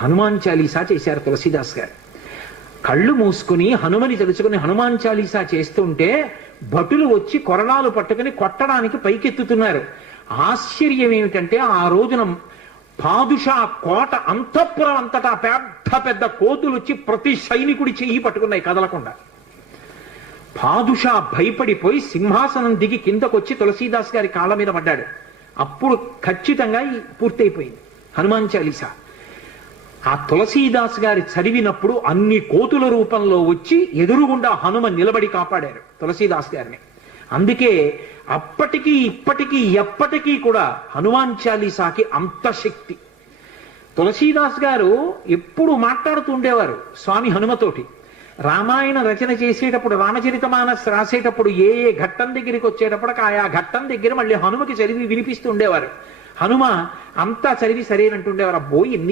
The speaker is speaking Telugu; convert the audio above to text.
హనుమాన్ చాలీసా చేశారు తులసీదాస్ గారు. కళ్ళు మూసుకుని హనుమని తెలుసుకుని హనుమాన్ చాలీసా చేస్తుంటే భటులు వచ్చి కొరడాలు పట్టుకుని కొట్టడానికి పైకెత్తుతున్నారు. ఆశ్చర్యం ఏమిటంటే ఆ రోజున పాదుషా కోట అంతఃపురం అంతటా పెద్ద పెద్ద కోతులు వచ్చి ప్రతి సైనికుడి చెయ్యి పట్టుకున్నాయి కదలకుండా. పాదుషా భయపడిపోయి సింహాసనం దిగి కిందకొచ్చి తులసీదాస్ గారి కాళ్ళ మీద పడ్డాడు. అప్పుడు ఖచ్చితంగా పూర్తయిపోయింది హనుమాన్ చాలీసా. ఆ తులసీదాస్ గారి చదివినప్పుడు అన్ని కోతుల రూపంలో వచ్చి ఎదురుగుండా హనుమ నిలబడి కాపాడారు తులసీదాస్ గారిని. అందుకే అప్పటికీ ఇప్పటికీ ఎప్పటికీ కూడా హనుమాన్ చాలీసాకి అంత శక్తి. తులసీదాస్ గారు ఎప్పుడు మాట్లాడుతూ ఉండేవారు స్వామి హనుమతోటి. రామాయణ రచన చేసేటప్పుడు రామచరితమానస్ రాసేటప్పుడు ఏ ఏ ఘట్టం దగ్గరికి వచ్చేటప్పటికి ఆయా ఘట్టం దగ్గర మళ్ళీ హనుమకి చదివి వినిపిస్తూ ఉండేవారు. హనుమ అంతా చదివి సరేనంటుండేవారు. అబ్బో ఎన్ని